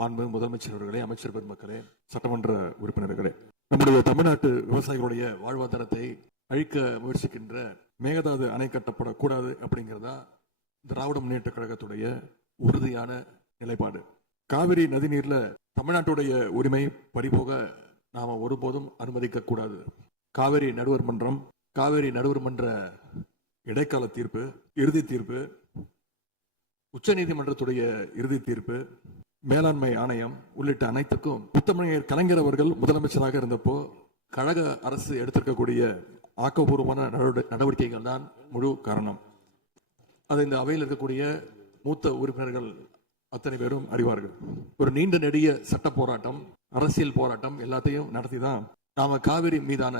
மாண்பு முதலமைச்சர் அவர்களே, அமைச்சர் பெருமக்களே, சட்டமன்ற உறுப்பினர்களே, நம்முடைய தமிழ்நாட்டு விவசாயிகளுடைய வாழ்வாதாரத்தை அழிக்க முயற்சிக்கின்ற மேகதாது அணை கட்டப்படக்கூடாது அப்படிங்கிறதா திராவிட முன்னேற்ற கழகத்துடைய உறுதியான நிலைப்பாடு. காவிரி நதிநீர்ல தமிழ்நாட்டுடைய உரிமை பறிபோக நாம ஒருபோதும் அனுமதிக்க கூடாது. காவிரி நடுவர் மன்ற இடைக்கால தீர்ப்பு, இறுதி தீர்ப்பு, உச்ச நீதிமன்றத்துடைய இறுதி தீர்ப்பு, மேலாண்மை ஆணையம் உள்ளிட்ட அனைத்துக்கும் முத்தமிழர் கலைஞர் அவர்கள் முதலமைச்சராக இருந்தப்போ கழக அரசு எடுத்திருக்கக்கூடிய ஆக்கப்பூர்வமான நடவடிக்கைகள் தான் முழு காரணம். அது இந்த அவையில் இருக்கக்கூடிய மூத்த உறுப்பினர்கள் அத்தனை பேரும் அறிவார்கள். ஒரு நீண்ட நெடிய சட்ட போராட்டம், அரசியல் போராட்டம் எல்லாத்தையும் நடத்தி தான் நாம காவிரி மீதான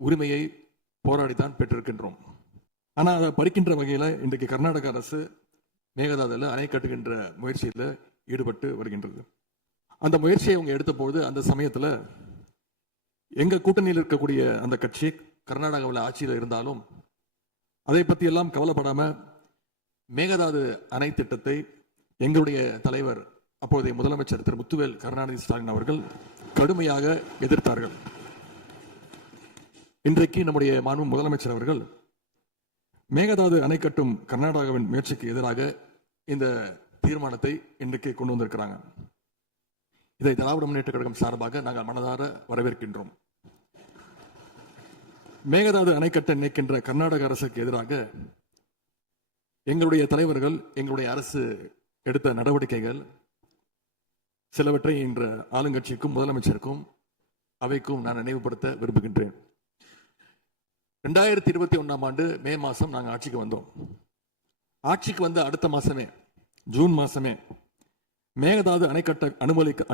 உரிமையை போராடித்தான் பெற்றிருக்கின்றோம். ஆனா அதை பறிக்கின்ற வகையில இன்றைக்கு கர்நாடக அரசு மேகதாதுல அணை கட்டுகின்ற முயற்சியில் ஈடுபட்டு வருகின்றது. அந்த முயற்சியை அவங்க எடுத்த போது அந்த சமயத்துல எங்க கூட்டணியில் இருக்கக்கூடிய அந்த கட்சி கர்நாடகாவில் ஆட்சியில் இருந்தாலும் அதை பத்தி எல்லாம் கவலைப்படாம மேகதாது அணை திட்டத்தை எங்களுடைய தலைவர் அப்போதைய முதலமைச்சர் திரு முத்துவேல் கருணாநிதி ஸ்டாலின் அவர்கள் கடுமையாக எதிர்த்தார்கள். இன்றைக்கு நம்முடைய மாண்பு முதலமைச்சர் அவர்கள் மேகதாது அணை கட்டும் கர்நாடகாவின் முயற்சிக்கு எதிராக இந்த தீர்மானத்தை இன்றைக்கு கொண்டு வந்திருக்கிறாங்க. இதை திராவிட முன்னேற்ற கழகம் சார்பாக நாங்கள் மனதார வரவேற்கின்றோம். மேகதாது அணை கட்ட நினைக்கின்ற கர்நாடக அரசுக்கு எதிராக எங்களுடைய தலைவர்கள், எங்களுடைய அரசு எடுத்த நடவடிக்கைகள் சிலவற்றை இன்று ஆளுங்கட்சிக்கும் முதலமைச்சருக்கும் அவைக்கும் நான் நினைவுபடுத்த விரும்புகின்றேன். 2021 ஆண்டு மே மாசம் நாங்கள் ஆட்சிக்கு வந்தோம். ஆட்சிக்கு வந்த அடுத்த மாசமே, ஜூன் மாசமே, மேகதாது அணை கட்ட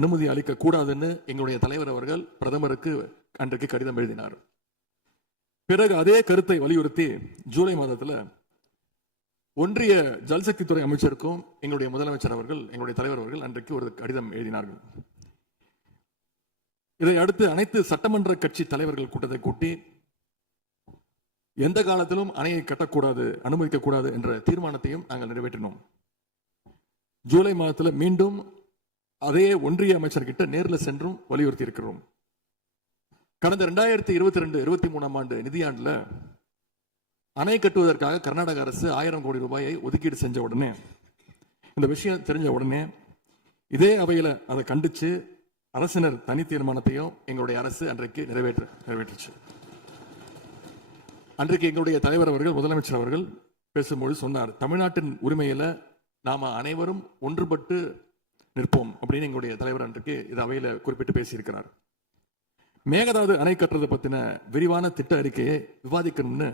அனுமதி அளிக்க கூடாதுன்னு எங்களுடைய தலைவர் அவர்கள் பிரதமருக்கு அன்றைக்கு கடிதம் எழுதினார். பிறகு அதே கருத்தை வலியுறுத்தி ஜூலை மாதத்துல ஒன்றிய ஜல்சக்தித்துறை அமைச்சருக்கும் எங்களுடைய முதலமைச்சர் அவர்கள், எங்களுடைய தலைவர் அவர்கள் அன்றைக்கு ஒரு கடிதம் எழுதினார்கள். இதை அடுத்து அனைத்து சட்டமன்ற கட்சி தலைவர்கள் கூட்டத்தை கூட்டி எந்த காலத்திலும் அணையை கட்டக்கூடாது, அனுமதிக்க கூடாது என்ற தீர்மானத்தையும் நாங்கள் நிறைவேற்றினோம். ஜூலை மாதத்தில் மீண்டும் அதே ஒன்றிய அமைச்சர்கிட்ட நேரில் சென்றும் வலியுறுத்தி இருக்கிறோம். கடந்த 2022-23 ஆண்டு நிதியாண்டுல அணை கட்டுவதற்காக கர்நாடக அரசு 1000 கோடி ரூபாயை ஒதுக்கீடு செஞ்ச உடனே, இந்த விஷயம் தெரிஞ்ச உடனே இதே அவையில அதை கண்டிச்சு அரசினர் தனி தீர்மானத்தையும் எங்களுடைய அரசு அன்றைக்கு நிறைவேற்றுச்சு. அன்றைக்கு எங்களுடைய தலைவர் அவர்கள், முதலமைச்சர் அவர்கள் பேசும்போது சொன்னார், தமிழ்நாட்டின் உரிமையில நாம அனைவரும் ஒன்றுபட்டு நிற்போம் அப்படின்னு எங்களுடைய தலைவர் அன்றைக்கு இது அவையில குறிப்பிட்டு பேசியிருக்கிறார். மேகதாது அணை கட்டுறதை பத்தின விரிவான திட்ட அறிக்கையை விவாதிக்கணும்னு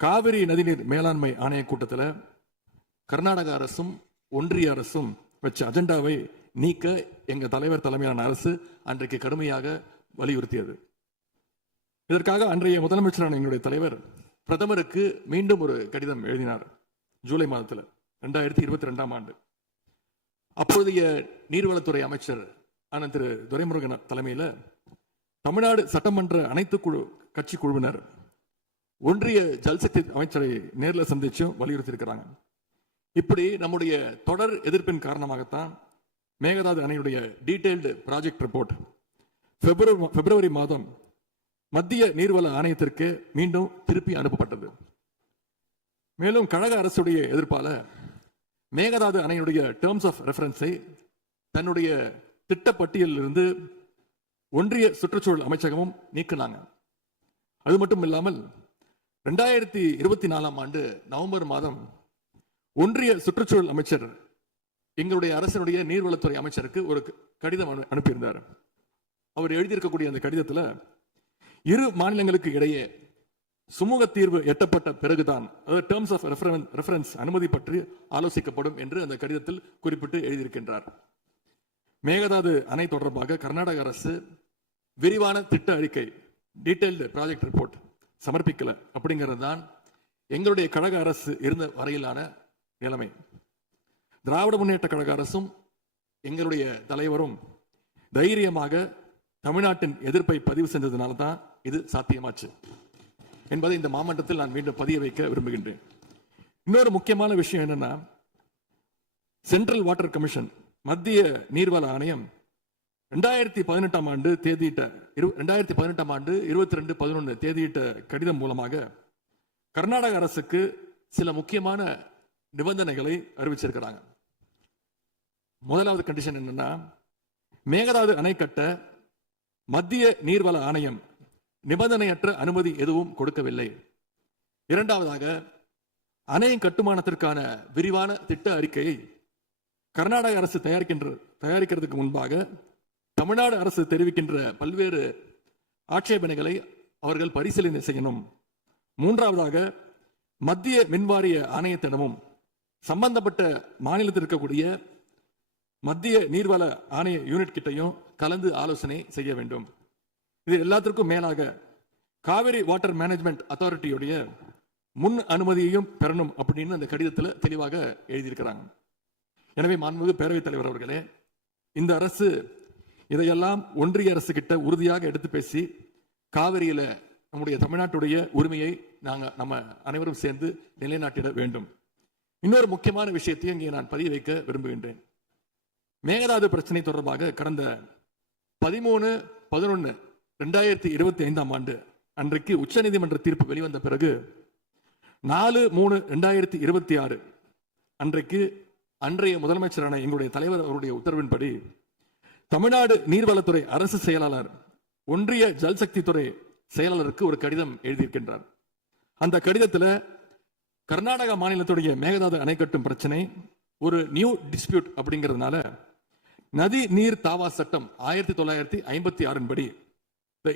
காவிரி நதிநீர் மேலாண்மை ஆணைய கூட்டத்தில் கர்நாடக அரசும் ஒன்றிய அரசும் வச்ச அஜெண்டாவை நீக்க எங்க தலைவர் தலைமையிலான அரசு அன்றைக்கு கடுமையாக வலியுறுத்தியது. இதற்காக அன்றைய முதலமைச்சரான எங்களுடைய தலைவர் பிரதமருக்கு மீண்டும் ஒரு கடிதம் எழுதினார் ஜூலை மாதத்தில் 2022 ஆண்டு. அப்போதைய நீர்வளத்துறை அமைச்சர் ஆன திரு துரைமுருகன் தலைமையில் தமிழ்நாடு சட்டமன்ற அனைத்து கட்சி குழுவினர் ஒன்றிய ஜல்சக்தி அமைச்சரை நேரில் சந்திச்சு வலியுறுத்தி இருக்கிறாங்க. இப்படி நம்முடைய தொடர் எதிர்ப்பின் காரணமாகத்தான் மேகதாது அணையுடைய டீடைல்டு ப்ராஜெக்ட் ரிப்போர்ட் பிப்ரவரி மாதம் மத்திய நீர்வள ஆணையத்திற்கு மீண்டும் திருப்பி அனுப்பப்பட்டது. மேலும் கழக அரசுடைய எதிர்ப்பால மேகதாது அணையுடைய டேர்ம்ஸ் ஆஃப் ரெஃபரன்ஸை தன்னுடைய திட்டப்பட்டியலில் இருந்து ஒன்றிய சுற்றுச்சூழல் அமைச்சகமும் நீக்கினாங்க. அது மட்டும் இல்லாமல் 2024 ஆண்டு நவம்பர் மாதம் ஒன்றிய சுற்றுச்சூழல் அமைச்சர் எங்களுடைய அரசினுடைய நீர்வளத்துறை அமைச்சருக்கு ஒரு கடிதம் அனுப்பியிருந்தார். அவர் எழுதியிருக்கக்கூடிய அந்த கடிதத்தில் இரு மாநிலங்களுக்கு இடையே சுமூக தீர்வு எட்டப்பட்ட பிறகுதான், அதாவது டேர்ம்ஸ் ஆஃப் ரெஃபரன்ஸ் அனுமதி பற்றி ஆலோசிக்கப்படும் என்று அந்த கடிதத்தில் குறிப்பிட்டு எழுதியிருக்கின்றார். மேகதாது அணை தொடர்பாக கர்நாடக அரசு விரிவான திட்ட அறிக்கை, டீடைல்டு ப்ராஜெக்ட் ரிப்போர்ட் சமர்ப்பிக்கல அப்படிங்கிறது தான் எங்களுடைய கழக அரசு இருந்த வரையிலான நிலைமை. திராவிட முன்னேற்ற கழக அரசும் எங்களுடைய தலைவரும் தைரியமாக தமிழ்நாட்டின் எதிர்ப்பை பதிவு செஞ்சதுனால தான் இது சாத்தியமாச்சு என்பதை இந்த மாமன்றத்தில் நான் மீண்டும் பதிய வைக்க விரும்புகின்றேன். இன்னொரு முக்கியமான விஷயம் என்னன்னா, சென்ட்ரல் வாட்டர் கமிஷன் மத்திய நீர்வள ஆணையம் 2018 ஆண்டு தேதியிட்ட 2018 ஆண்டு 22/11 தேதியிட்ட கடிதம் மூலமாக கர்நாடக அரசுக்கு சில முக்கியமான நிபந்தனைகளை அறிவிச்சிருக்கிறாங்க. முதலாவது கண்டிஷன் என்னன்னா, மேகதாது அணை கட்ட மத்திய நீர்வள ஆணையம் நிபந்தனையற்ற அனுமதி எதுவும் கொடுக்கவில்லை. இரண்டாவதாக, அணையின் கட்டுமானத்திற்கான விரிவான திட்ட அறிக்கையை கர்நாடக அரசு தயாரிக்கிறதுக்கு முன்பாக தமிழ்நாடு அரசு தெரிவிக்கின்ற பல்வேறு ஆட்சேபனைகளை அவர்கள் பரிசீலனை செய்யணும். மூன்றாவதாக, மத்திய மின்வாரிய ஆணையத்திடமும் சம்பந்தப்பட்ட மாநிலத்தில் இருக்கக்கூடிய மத்திய நீர்வள ஆணைய யூனிட் கிட்டையும் கலந்து ஆலோசனை செய்ய வேண்டும். இது எல்லாத்திற்கும் மேலாக காவிரி வாட்டர் மேனேஜ்மெண்ட் அத்தாரிட்டியுடைய முன் அனுமதியையும் பெறணும் அப்படின்னு அந்த கடிதத்தில் தெளிவாக எழுதியிருக்கிறாங்க. எனவே மாண்புமிகு பேரவைத் தலைவர் அவர்களே, இந்த அரசு இதையெல்லாம் ஒன்றிய அரசு கிட்ட உறுதியாக எடுத்து பேசி காவிரியில நம்முடைய தமிழ்நாட்டுடைய உரிமையை நம்ம அனைவரும் சேர்ந்து நிலைநாட்டிட வேண்டும். இன்னொரு முக்கியமான விஷயத்தையும் இங்கே நான் பதிய வைக்க விரும்புகின்றேன். மேகதாது பிரச்சனை தொடர்பாக கடந்த 13/11/2025 ஆண்டு அன்றைக்கு உச்சநீதிமன்ற தீர்ப்பு வெளிவந்த பிறகு 4/3/2026 அன்றைக்கு அன்றைய முதலமைச்சரான எங்களுடைய தலைவர் அவருடைய உத்தரவின்படி தமிழ்நாடு நீர்வளத்துறை அரசு செயலாளர் ஒன்றிய ஜல்சக்தி துறை செயலாளருக்கு ஒரு கடிதம் எழுதியிருக்கின்றார். அந்த கடிதத்தில் கர்நாடக மாநிலத்துடைய மேகதாது அணை கட்டும் பிரச்சனை ஒரு நியூ டிஸ்பியூட் அப்படிங்கிறதுனால நதி நீர் தாவா சட்டம் 1956 படி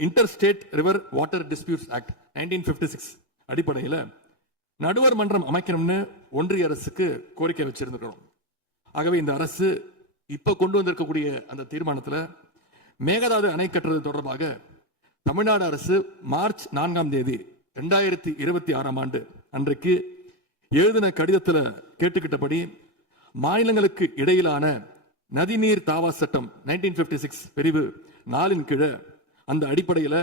inter state river water disputes act 1956 அடிப்படையில் நடுவர் மன்றம் அமைக்கணும்னு ஒன்றிய அரசுக்கு கோரிக்கை வச்சிருக்கிறோம். ஆகவே இந்த அரசு இப்ப கொண்டு வந்திருக்கக்கூடிய அந்த தீர்மானத்தில் மேகதாது அணை கட்டுறது தொடர்பாக தமிழ்நாடு அரசு மார்ச் 4ஆம் தேதி 2026 ஆண்டு அன்றைக்கு எழுதின கடிதத்தில் கேட்டுக்கிட்டபடி மாநிலங்களுக்கு இடையிலான நதிநீர் தாவா சட்டம் 1956 பிரிவு 4 கீழே அந்த அடிப்படையில்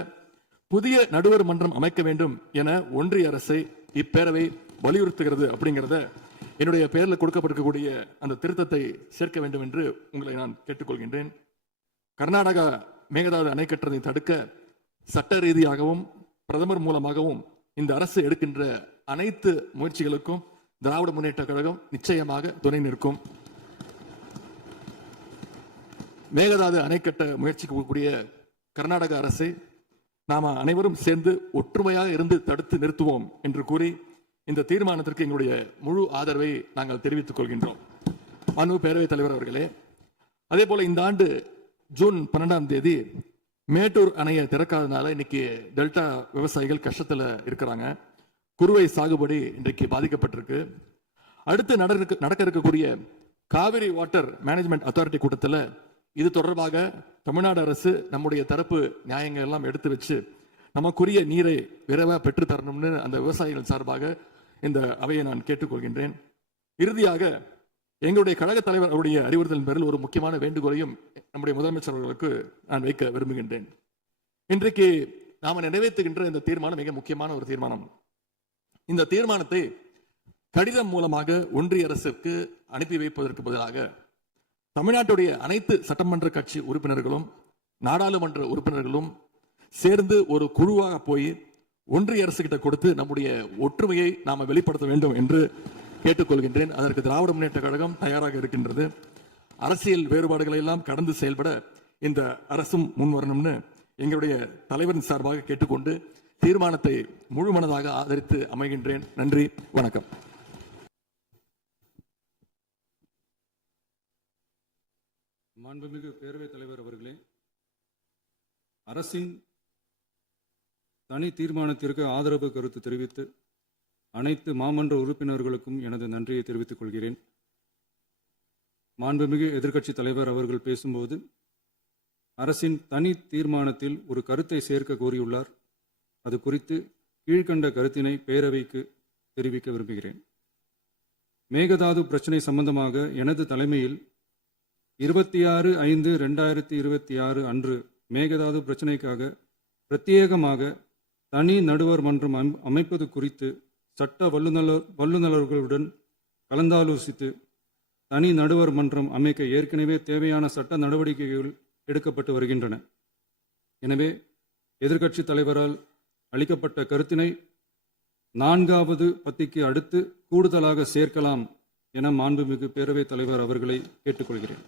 புதிய நடுவர் மன்றம் அமைக்க வேண்டும் என ஒன்றிய அரசை இப்பேரவை வலியுறுத்துகிறது அப்படிங்கிறத என்னுடைய பெயரில் கொடுக்கப்பட்டிருக்கக்கூடிய அந்த திருத்தத்தை சேர்க்க வேண்டும் என்று உங்களை நான் கேட்டுக்கொள்கின்றேன். கர்நாடகா மேகதாது அணை கட்டுறதை தடுக்க சட்ட ரீதியாகவும் பிரதமர் மூலமாகவும் இந்த அரசு எடுக்கின்ற அனைத்து முயற்சிகளுக்கும் திராவிட முன்னேற்ற கழகம் நிச்சயமாக துணை நிற்கும். மேகதாது அணை கட்ட முயற்சிக்கக்கூடிய கர்நாடக அரசை நாம அனைவரும் சேர்ந்து ஒற்றுமையாக இருந்து தடுத்து நிறுத்துவோம் என்று கூறி இந்த தீர்மானத்திற்கு எங்களுடைய முழு ஆதரவை நாங்கள் தெரிவித்துக் கொள்கின்றோம். அனு பேரவைத் தலைவர் அவர்களே, அதே போல இந்த ஆண்டு ஜூன் 12ஆம் தேதி மேட்டூர் அணையை திறக்காதனால இன்னைக்கு டெல்டா விவசாயிகள் கஷ்டத்தில் இருக்கிறாங்க. குறுவை சாகுபடி இன்றைக்கு பாதிக்கப்பட்டிருக்கு. அடுத்து நடக்க இருக்கக்கூடிய காவிரி வாட்டர் மேனேஜ்மெண்ட் அத்தாரிட்டி கூட்டத்தில் இது தொடர்பாக தமிழ்நாடு அரசு நம்முடைய தரப்பு நியாயங்கள் எல்லாம் எடுத்து வச்சு நமக்குரிய நீரை விரைவாக பெற்று தரணும்னு அந்த விவசாயிகள் சார்பாக இந்த அவையை நான் கேட்டுக்கொள்கின்றேன். இறுதியாக எங்களுடைய கழக தலைவர் அவருடைய அறிவுறுத்தலின் பேரில் ஒரு முக்கியமான வேண்டுகோளையும் நம்முடைய முதலமைச்சர் அவர்களுக்கு நான் வைக்க விரும்புகின்றேன். இன்றைக்கு நாம் நிறைவேற்றுகின்ற இந்த தீர்மானம் மிக முக்கியமான ஒரு தீர்மானம். இந்த தீர்மானத்தை கடிதம் மூலமாக ஒன்றிய அரசுக்கு அனுப்பி வைப்பதற்கு பதிலாக தமிழ்நாட்டுடைய அனைத்து சட்டமன்ற கட்சி உறுப்பினர்களும் நாடாளுமன்ற உறுப்பினர்களும் சேர்ந்து ஒரு குழுவாக போய் ஒன்றிய அரசு கிட்ட கொடுத்து நம்முடைய ஒற்றுமையை நாம வெளிப்படுத்த வேண்டும் என்று கேட்டுக்கொள்கின்றேன். அதற்கு திராவிட முன்னேற்ற கழகம் தயாராக இருக்கின்றது. அரசியல் வேறுபாடுகளை எல்லாம் கடந்து செயல்பட இந்த அரசும் முன்வரணும்னு எங்களுடைய தலைவரின் சார்பாக கேட்டுக்கொண்டு தீர்மானத்தை முழுமனதாக ஆதரித்து அமைகின்றேன். நன்றி, வணக்கம். மாண்புமிகு பேரவைத் தலைவர் அவர்களே, அரசின் தனி தீர்மானத்திற்கு ஆதரவு கருத்து தெரிவித்து அனைத்து மாமன்ற உறுப்பினர்களுக்கும் எனது நன்றியை தெரிவித்துக் கொள்கிறேன். மாண்புமிகு எதிர்க்கட்சி தலைவர் அவர்கள் பேசும்போது அரசின் தனி தீர்மானத்தில் ஒரு கருத்தை சேர்க்க கோரியுள்ளார். அது குறித்து கீழ்கண்ட கருத்தினை பேரவைக்கு தெரிவிக்க விரும்புகிறேன். மேகதாது பிரச்சினை சம்பந்தமாக எனது தலைமையில் 26/5/2026 அன்று மேகதாது பிரச்சினைக்காக பிரத்யேகமாக தனி நடுவர் மன்றம் அமைப்பது குறித்து சட்ட வல்லுநர்களுடன் கலந்தாலோசித்து தனி நடுவர் மன்றம் அமைக்க ஏற்கனவே தேவையான சட்ட நடவடிக்கைகள் எடுக்கப்பட்டு வருகின்றன. எனவே எதிர்க்கட்சி தலைவரால் அளிக்கப்பட்ட கருத்தினை 4வது பத்திக்கு அடுத்து கூடுதலாக சேர்க்கலாம் என மாண்புமிகு பேரவைத் தலைவர் அவர்களை கேட்டுக்கொள்கிறேன்.